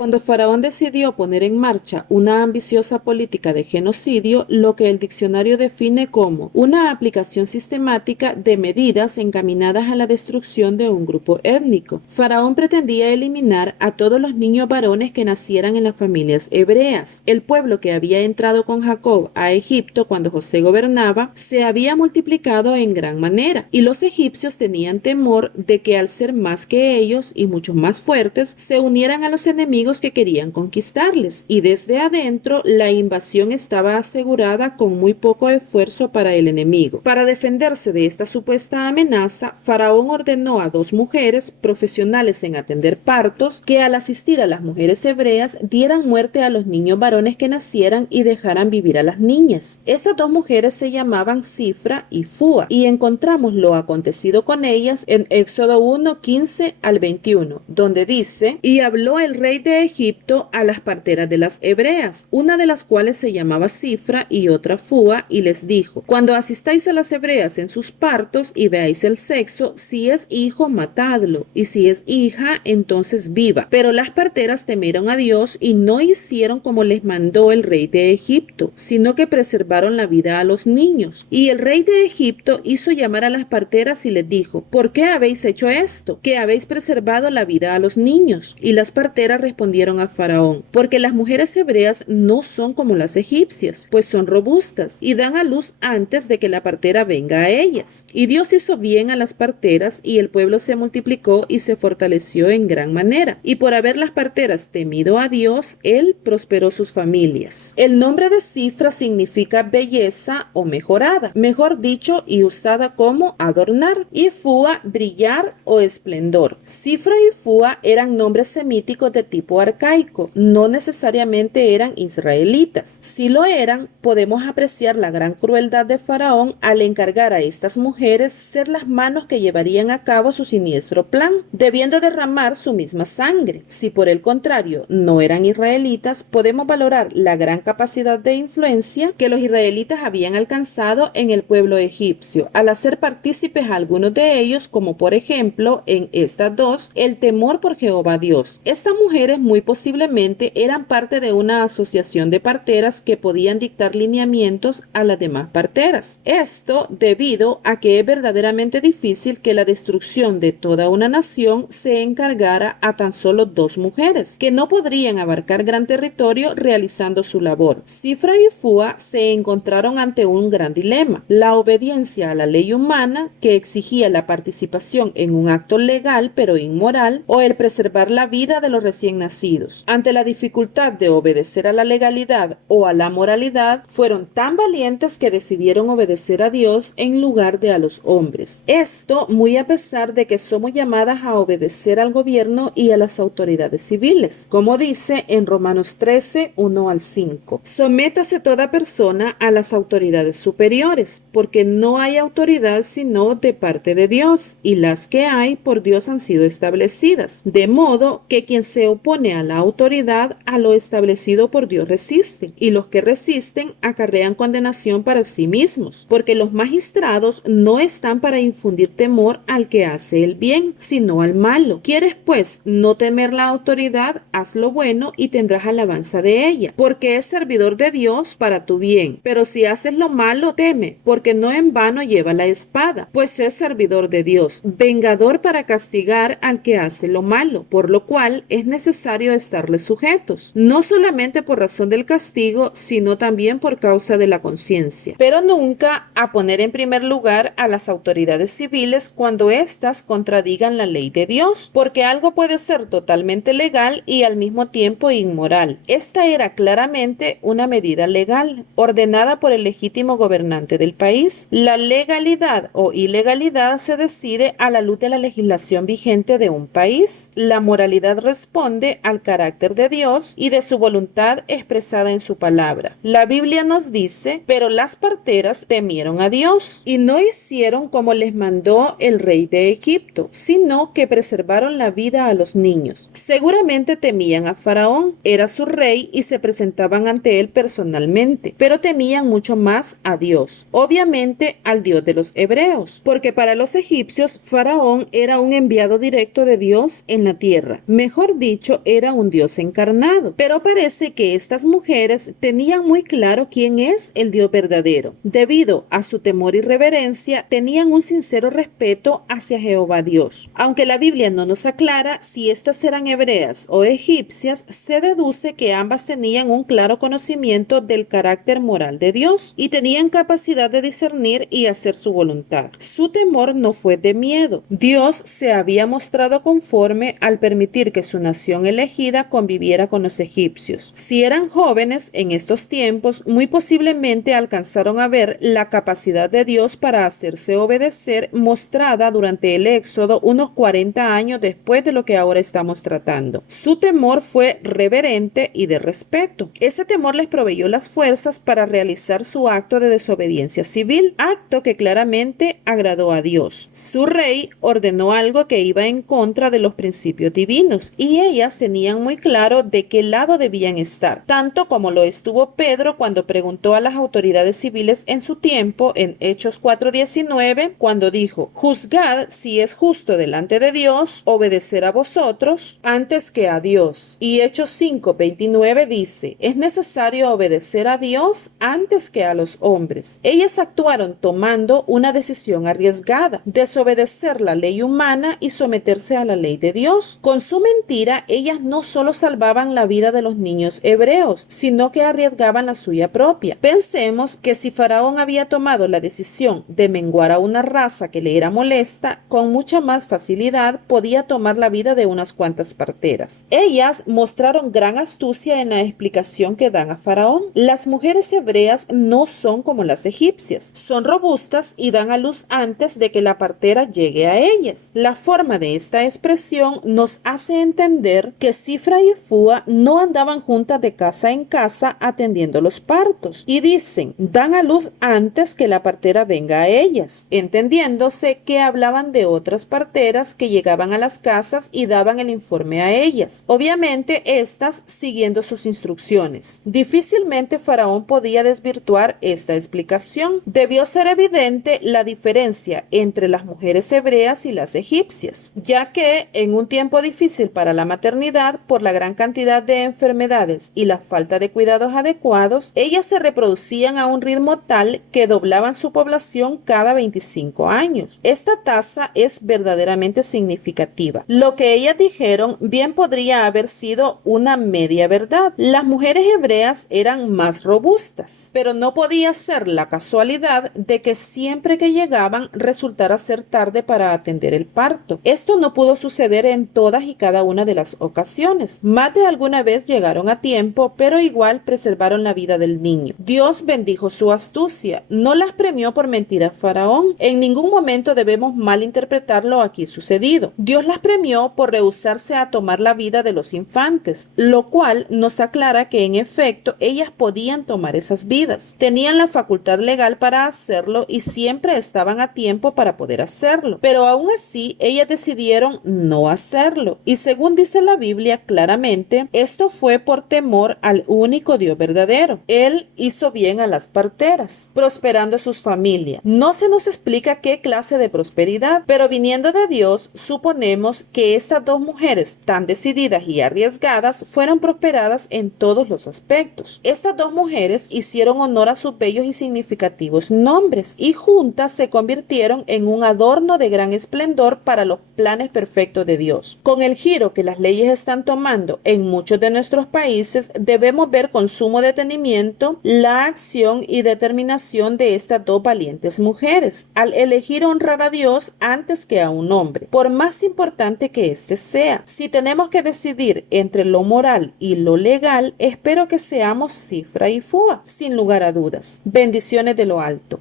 Cuando Faraón decidió poner en marcha una ambiciosa política de genocidio, lo que el diccionario define como una aplicación sistemática de medidas encaminadas a la destrucción de un grupo étnico. Faraón pretendía eliminar a todos los niños varones que nacieran en las familias hebreas. El pueblo que había entrado con Jacob a Egipto cuando José gobernaba se había multiplicado en gran manera, y los egipcios tenían temor de que al ser más que ellos y mucho más fuertes, se unieran a los enemigos que querían conquistarles, y desde adentro la invasión estaba asegurada con muy poco esfuerzo para el enemigo. Para defenderse de esta supuesta amenaza, Faraón ordenó a 2 mujeres profesionales en atender partos que al asistir a las mujeres hebreas dieran muerte a los niños varones que nacieran y dejaran vivir a las niñas. Estas 2 mujeres se llamaban Cifra y Fúa, y encontramos lo acontecido con ellas en Éxodo 1, 15 al 21, donde dice: y habló el rey de Egipto a las parteras de las hebreas, una de las cuales se llamaba Cifra y otra Fúa, y les dijo: cuando asistáis a las hebreas en sus partos y veáis el sexo, si es hijo, matadlo, y si es hija, entonces viva. Pero las parteras temieron a Dios y no hicieron como les mandó el rey de Egipto, sino que preservaron la vida a los niños. Y el rey de Egipto hizo llamar a las parteras y les dijo: ¿por qué habéis hecho esto? Que habéis preservado la vida a los niños. Y las parteras respondieron a Faraón: porque las mujeres hebreas no son como las egipcias, pues son robustas y dan a luz antes de que la partera venga a ellas. Y Dios hizo bien a las parteras, y el pueblo se multiplicó y se fortaleció en gran manera. Y por haber las parteras temido a Dios, él prosperó sus familias. El nombre de Cifra significa belleza o mejorada, mejor dicho, y usada como adornar, y Fúa, brillar o esplendor. Cifra y Fúa eran nombres semíticos de tipo arcaico, no necesariamente eran israelitas. Si lo eran, podemos apreciar la gran crueldad de Faraón al encargar a estas mujeres ser las manos que llevarían a cabo su siniestro plan, debiendo derramar su misma sangre. Si por el contrario no eran israelitas, podemos valorar la gran capacidad de influencia que los israelitas habían alcanzado en el pueblo egipcio, al hacer partícipes a algunos de ellos, como por ejemplo en estas 2, el temor por Jehová Dios. Estas mujeres muy posiblemente eran parte de una asociación de parteras que podían dictar lineamientos a las demás parteras. Esto debido a que es verdaderamente difícil que la destrucción de toda una nación se encargara a tan solo 2 mujeres, que no podrían abarcar gran territorio realizando su labor. Cifra y Fúa se encontraron ante un gran dilema: la obediencia a la ley humana, que exigía la participación en un acto legal pero inmoral, o el preservar la vida de los recién nacidos. Ante la dificultad de obedecer a la legalidad o a la moralidad, fueron tan valientes que decidieron obedecer a Dios en lugar de a los hombres. Esto muy a pesar de que somos llamadas a obedecer al gobierno y a las autoridades civiles, como dice en Romanos 13, 1 al 5. Sométase toda persona a las autoridades superiores, porque no hay autoridad sino de parte de Dios, y las que hay por Dios han sido establecidas, de modo que quien se opone a la autoridad, a lo establecido por Dios resiste, y los que resisten acarrean condenación para sí mismos, porque los magistrados no están para infundir temor al que hace el bien, sino al malo. ¿Quieres pues no temer la autoridad? Haz lo bueno y tendrás alabanza de ella, porque es servidor de Dios para tu bien. Pero si haces lo malo, teme, porque no en vano lleva la espada, pues es servidor de Dios, vengador para castigar al que hace lo malo, por lo cual es necesario estarles sujetos, no solamente por razón del castigo, sino también por causa de la conciencia, pero nunca a poner en primer lugar a las autoridades civiles cuando éstas contradigan la ley de Dios, porque algo puede ser totalmente legal y al mismo tiempo inmoral. Esta era claramente una medida legal, ordenada por el legítimo gobernante del país. La legalidad o ilegalidad se decide a la luz de la legislación vigente de un país. La moralidad responde al carácter de Dios y de su voluntad expresada en su palabra. La Biblia nos dice: pero las parteras temieron a Dios y no hicieron como les mandó el rey de Egipto, sino que preservaron la vida a los niños. Seguramente temían a Faraón, era su rey y se presentaban ante él personalmente, pero temían mucho más a Dios, obviamente al Dios de los hebreos, porque para los egipcios Faraón era un enviado directo de Dios en la tierra. Mejor dicho, Cristo era un Dios encarnado. Pero parece que estas mujeres tenían muy claro quién es el Dios verdadero. Debido a su temor y reverencia, tenían un sincero respeto hacia Jehová Dios. Aunque la Biblia no nos aclara si estas eran hebreas o egipcias, se deduce que ambas tenían un claro conocimiento del carácter moral de Dios y tenían capacidad de discernir y hacer su voluntad. Su temor no fue de miedo. Dios se había mostrado conforme al permitir que su nación elegida conviviera con los egipcios. Si eran jóvenes en estos tiempos, muy posiblemente alcanzaron a ver la capacidad de Dios para hacerse obedecer mostrada durante el Éxodo unos 40 años después de lo que ahora estamos tratando. Su temor fue reverente y de respeto. Ese temor les proveyó las fuerzas para realizar su acto de desobediencia civil, acto que claramente agradó a Dios. Su rey ordenó algo que iba en contra de los principios divinos y ellas tenían muy claro de qué lado debían estar, tanto como lo estuvo Pedro cuando preguntó a las autoridades civiles en su tiempo en Hechos 4:19, cuando dijo: juzgad si es justo delante de Dios obedecer a vosotros antes que a Dios. Y Hechos 5:29 dice: es necesario obedecer a Dios antes que a los hombres. Ellas actuaron tomando una decisión arriesgada: desobedecer la ley humana y someterse a la ley de Dios. Con su mentira, ellas no solo salvaban la vida de los niños hebreos, sino que arriesgaban la suya propia. Pensemos que si Faraón había tomado la decisión de menguar a una raza que le era molesta, con mucha más facilidad podía tomar la vida de unas cuantas parteras. Ellas mostraron gran astucia en la explicación que dan a Faraón. Las mujeres hebreas no son como las egipcias, son robustas y dan a luz antes de que la partera llegue a ellas. La forma de esta expresión nos hace entender que Cifra y Fúa no andaban juntas de casa en casa atendiendo los partos, y dicen: dan a luz antes que la partera venga a ellas, entendiéndose que hablaban de otras parteras que llegaban a las casas y daban el informe a ellas, obviamente estas siguiendo sus instrucciones. Difícilmente Faraón podía desvirtuar esta explicación. Debió ser evidente la diferencia entre las mujeres hebreas y las egipcias, ya que en un tiempo difícil para la maternidad por la gran cantidad de enfermedades y la falta de cuidados adecuados, ellas se reproducían a un ritmo tal que doblaban su población cada 25 años. Esta tasa es verdaderamente significativa. Lo que ellas dijeron bien podría haber sido una media verdad. Las mujeres hebreas eran más robustas, pero no podía ser la casualidad de que siempre que llegaban resultara ser tarde para atender el parto. Esto no pudo suceder en todas y cada una de las ocasiones. Más de alguna vez llegaron a tiempo, pero igual preservaron la vida del niño. Dios bendijo su astucia, no las premió por mentir a Faraón. En ningún momento debemos malinterpretar lo aquí sucedido. Dios las premió por rehusarse a tomar la vida de los infantes, lo cual nos aclara que en efecto ellas podían tomar esas vidas. Tenían la facultad legal para hacerlo y siempre estaban a tiempo para poder hacerlo, pero aún así ellas decidieron no hacerlo, y según dice la Biblia claramente, esto fue por temor al único Dios verdadero. Él hizo bien a las parteras, prosperando a sus familias. No se nos explica qué clase de prosperidad, pero viniendo de Dios, suponemos que estas dos mujeres tan decididas y arriesgadas fueron prosperadas en todos los aspectos. Estas dos mujeres hicieron honor a sus bellos y significativos nombres y juntas se convirtieron en un adorno de gran esplendor para los planes perfectos de Dios. Con el giro que las leyes están tomando en muchos de nuestros países, debemos ver con sumo detenimiento la acción y determinación de estas dos valientes mujeres al elegir honrar a Dios antes que a un hombre, por más importante que éste sea. Si tenemos que decidir entre lo moral y lo legal, espero que seamos Cifra y Fúa, sin lugar a dudas. Bendiciones de lo alto.